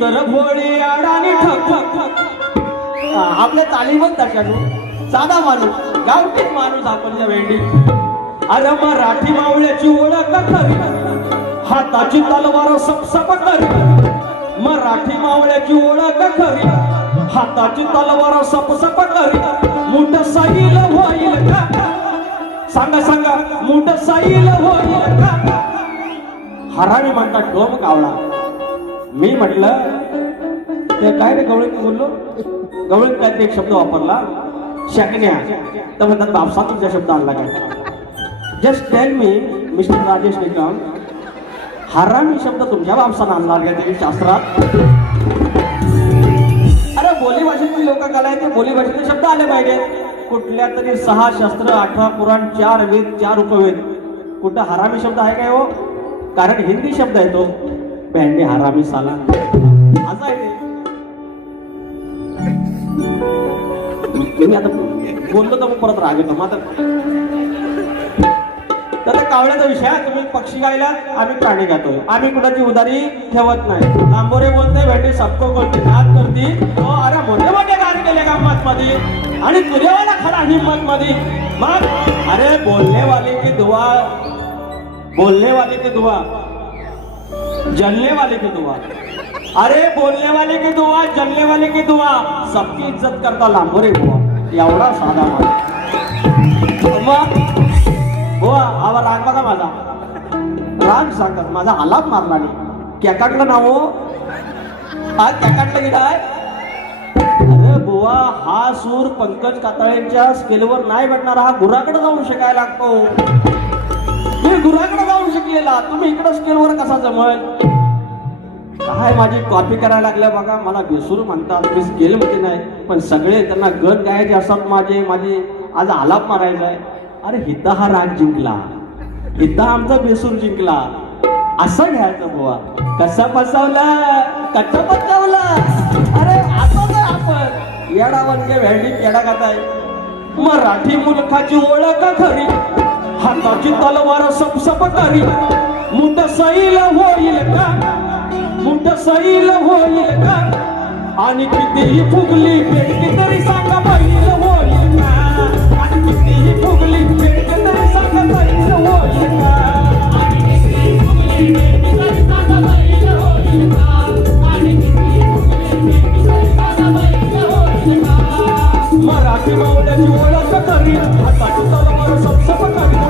तर भोळी अडाणी ठक आपल्या तालीमच तशानु साधा माणूस गावठीच माणूस आपल्या वेंडी अरे मराठी मावळ्याची ओळख खरी हाताची तलवार सपसप करी मराठी मावळ्याची ओळख खरी हाताची तलवार सपसप करी मुठ साईल होईल का सांगा सांगा मुठ साईल होईल का हरामी म्हणतात डोम कावळा मी म्हटलं ते काय रे गवळीत बोललो गवळीत काय एक शब्द वापरला शकण्या तर म्हणतात बापसा तुमचा शब्द आणला काय just tell me mister Rajesh Nikam हरामी शब्द तुमच्या बापसानं आणणार का तुम्ही शास्त्रात अरे बोली भाषेतली लोक कला आहे ते बोली भाषेतले शब्द आले पाहिजे कुठल्या तरी 6 शास्त्र 18 पुराण 4 वेद 4 उपवेद कुठं हरामी शब्द आहे काय हो कारण हिंदी शब्द आहे तो बँडे हरामी साला असं आहे ते तुम्ही आता बोललो तर मग परत राग येतो मात्र तर कावळ्याचा विषय तुम्ही पक्षी गायला आम्ही प्राणी गातोय आम्ही कुणाची उदारी ठेवत नाही लांबोरे बोलते भेटे सबको बोलते नाद करती तो अरे मोठे मोठे गाणे केले गंमत मध्ये आणि तुझ्यावाला खरा हिम्मत मध्ये मग अरे बोलने वाले की दुआ बोलने वाले की दुआ जलने वाले की दुआ अरे बोलने वाले की दुआ जलने वाले की दुआ सबकी इज्जत करता लांबोरे बुवा एवढा साधा मग बुवा आवा राग बघा माझा राग सांगत माझा आलाप मारला नाही कॅकाटलं नाव हा कॅकाटलं गेला आहे अरे बुवा हा सूर पंकज कातळेंच्या स्केलवर नाही भेटणार हा गुराकडे जाऊन शिकायला लागतो मी गुराकडे जाऊन शिकलेला तुम्ही इकडे स्केलवर कसा जमल काय माझी कॉपी करायला लागल्या बघा मला बेसूर म्हणतात मी स्केल मध्ये नाही पण सगळे त्यांना गण गायचे असतात माझे आज आलाप मारायचा आहे अरे हिता हा राग जिंकला हिता आमचा बेसूर जिंकला असं घ्यायचं बुवा कसं बसवलं अरे आता तर आपण येडा म्हणजे व्हॅन्डी येडा खाताय मराठी मुलखाची ओळख खरी हाताची तलवार सपसप करी मुठ सैल होईल का मुठ सैल होईल का आणि कितीही फुगली पेटली तरी सांगा बैल होईल का आणि कितीही फुगली पेटली तरी सांगा बैल होईल का आणि कितीही फुगली पेटली तरी सांगा बैल होईल का आणि कितीही फुगली पेटली तरी सांगा बैल होईल का मराठी मावळ्याची ओळख करी हाताची तलवार सपसप करी